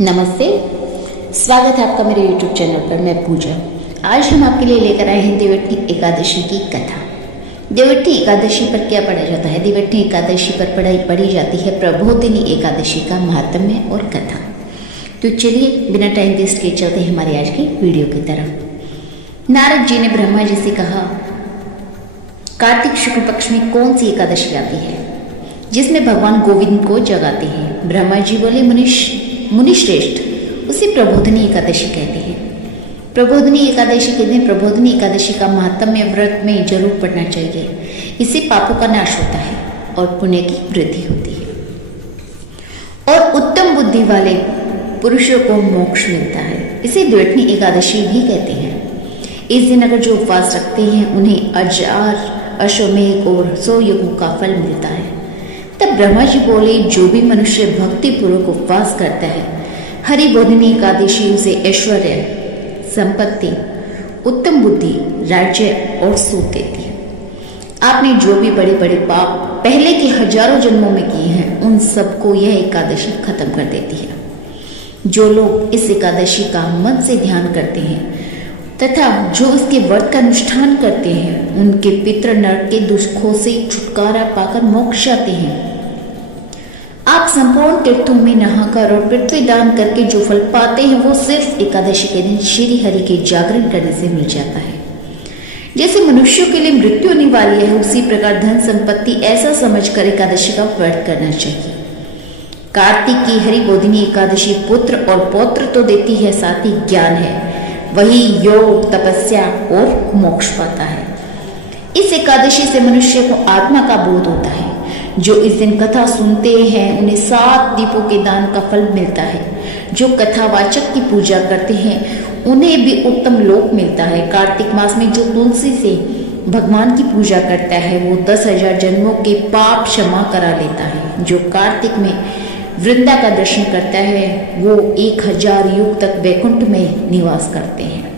नमस्ते, स्वागत है आपका मेरे YouTube चैनल पर। मैं पूजा। आज हम आपके लिए लेकर आए हैं देवोत्नी एकादशी की कथा। देवोत्नी एकादशी पर क्या पढ़ा जाता है? देवोत्नी एकादशी पर पढ़ी जाती है प्रबोधिनी एकादशी का महात्म्य और कथा। तो चलिए बिना टाइम वेस्ट किए चलते हैं हमारी आज की वीडियो की तरफ। नारद जी ने ब्रह्मा जी से कहा, कार्तिक शुक्ल पक्ष में कौन सी एकादशी आती है जिसमें भगवान गोविंद को जगाते हैं? ब्रह्मा जी बोले, मुनि श्रेष्ठ, उसे प्रबोधिनी एकादशी कहते हैं। प्रबोधिनी एकादशी के दिन प्रबोधिनी एकादशी का महात्म्य व्रत में जरूर पढ़ना चाहिए। इससे पापों का नाश होता है और पुण्य की वृद्धि होती है और उत्तम बुद्धि वाले पुरुषों को मोक्ष मिलता है। इसे देवोत्नी एकादशी भी कहते हैं। इस दिन अगर जो उपवास रखते हैं उन्हें अजार, अश्वमेघ और 100 यज्ञों का फल मिलता है। तब ब्रह्मा जी बोले, जो भी मनुष्य भक्ति पूर्वक उपवास करता है, हरि बोधिनी एकादशी उसे ऐश्वर्य, संपत्ति, उत्तम बुद्धि, राज्य और सुख देती है। आपने जो भी बड़े बड़े पाप पहले के हजारों जन्मों में किए हैं, उन सबको यह एकादशी खत्म कर देती है। जो लोग इस एकादशी का मन से ध्यान करते हैं तथा जो इसके व्रत का अनुष्ठान करते हैं, उनके पितृ नरक के दुखों से छुटकारा पाकर मोक्ष जाते हैं। आप संपूर्ण तीर्थों में नहाकर और पृथ्वी दान करके जो फल पाते हैं, वो सिर्फ एकादशी के दिन श्री हरि के जागरण करने से मिल जाता है। जैसे मनुष्यों के लिए मृत्यु होने वाली है, उसी प्रकार धन संपत्ति ऐसा समझकर एकादशी का व्रत करना चाहिए। कार्तिक की हरि बोधिनी एकादशी पुत्र और पौत्र तो देती है, साथ ही ज्ञान है, वही योग, तपस्या और मोक्ष पाता है। इस एकादशी से मनुष्य को आत्मा का बोध होता है। जो इस दिन कथा सुनते हैं उन्हें 7 दीपों के दान का फल मिलता है। जो कथावाचक की पूजा करते हैं उन्हें भी उत्तम लोक मिलता है। कार्तिक मास में जो तुलसी से भगवान की पूजा करता है, वो 10,000 जन्मों के पाप क्षमा करा लेता है। जो कार्तिक में वृंदा का दर्शन करता है, वो 1000 युग तक वैकुंठ में निवास करते हैं।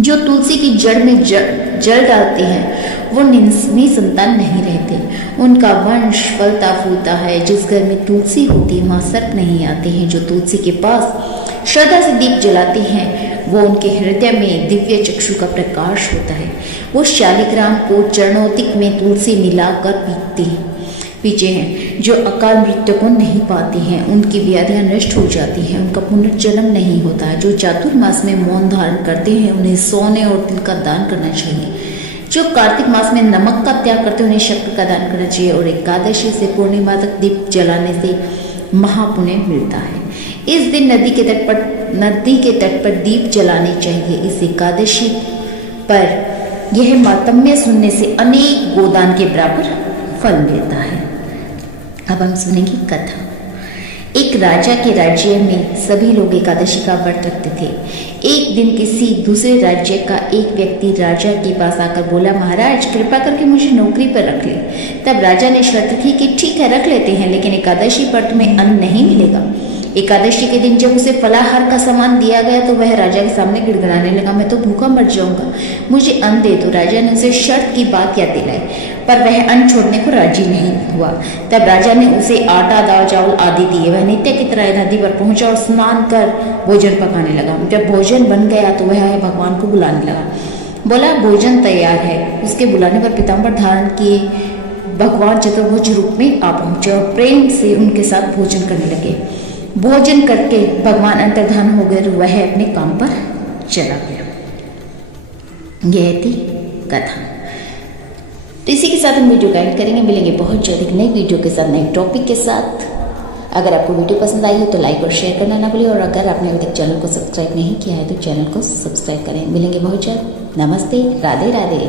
जो तुलसी की जड़ में जल डालते हैं, वो निसंतान नहीं रहते। उनका वंश फलता फूलता है। जिस घर में तुलसी होती है, वहाँ सर्प नहीं आते हैं। जो तुलसी के पास श्रद्धा से दीप जलाते हैं, वो उनके हृदय में दिव्य चक्षु का प्रकाश होता है। वो शालिग्राम को चरणोतिक में तुलसी मिलाकर पीते हैं। जो अकाल मृत्यु को नहीं पाते हैं, उनकी व्याधियां नष्ट हो जाती हैं, उनका पुनर्जन्म नहीं होता है। जो चातुर्मास में मौन धारण करते हैं, उन्हें सोने और तिल का दान करना चाहिए। जो कार्तिक मास में नमक का त्याग करते हैं, उन्हें शक्कर का दान करना चाहिए। और एकादशी से पूर्णिमा तक दीप जलाने से महापुण्य मिलता है। इस दिन नदी के तट पर दीप जलाने चाहिए। इस एकादशी पर यह महात्म्य सुनने से अनेक गोदान के बराबर फल मिलता है। अब हम सुनेंगे कथा। एक राजा के राज्य में सभी लोग एकादशी का व्रत रखते थे। एक दिन किसी दूसरे राज्य का एक व्यक्ति राजा के पास आकर बोला, महाराज कृपा करके मुझे नौकरी पर रख ले। तब राजा ने शर्त थी कि ठीक है, रख लेते हैं, लेकिन एकादशी पर तुम्हें अन्न नहीं मिलेगा। एकादशी के दिन जब उसे फलाहार का सामान दिया गया तो वह राजा के सामने गिड़गिड़ाने लगा, मैं तो भूखा मर जाऊंगा, मुझे अन्न दे दो। राजा ने उसे शर्त की बात याद दिलाई, पर वह अन्न छोड़ने को राजी नहीं हुआ। तब राजा ने उसे आटा, दाल, चावल आदि दिए। वह नित्य की तरह नदी पर पहुंचा और स्नान कर भोजन पकाने लगा। जब भोजन बन गया तो वह भगवान को बुलाने लगा। बोला, भोजन तैयार है। उसके बुलाने पर पीताम्बर धारण किए भगवान चतुर्भुज रूप में आ पहुंचे और प्रेम से उनके साथ भोजन करने लगे। भोजन करके भगवान अंतर्धान हो गए, वह अपने काम पर चला गया। यह थी कथा। तो इसी के साथ हम वीडियो गाइड करेंगे। मिलेंगे बहुत जल्द एक नई वीडियो के साथ, नए टॉपिक के साथ। अगर आपको वीडियो पसंद आई हो तो लाइक और शेयर करना ना भूलिए, और अगर आपने अभी तक चैनल को सब्सक्राइब नहीं किया है तो चैनल को सब्सक्राइब करें। मिलेंगे बहुत जल्द। नमस्ते, राधे राधे।